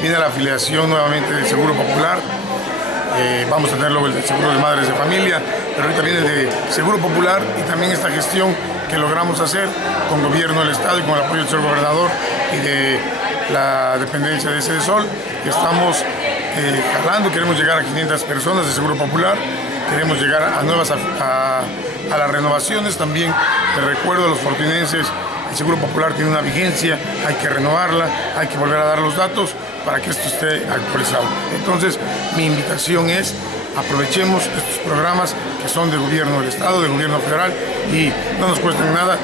viene la afiliación nuevamente del Seguro Popular. Vamos a tener luego el seguro de madres de familia, pero ahorita viene de Seguro Popular y también esta gestión que logramos hacer con gobierno del Estado y con el apoyo del señor gobernador y de la dependencia de Sedesol. Estamos jalando, queremos llegar a 500 personas de Seguro Popular, queremos llegar a nuevas a las renovaciones. También te recuerdo a los fortinenses, el Seguro Popular tiene una vigencia, hay que renovarla, hay que volver a dar los datos para que esto esté actualizado. Entonces, mi invitación es: aprovechemos estos programas que son del gobierno del Estado, del gobierno federal, y no nos cuestan nada.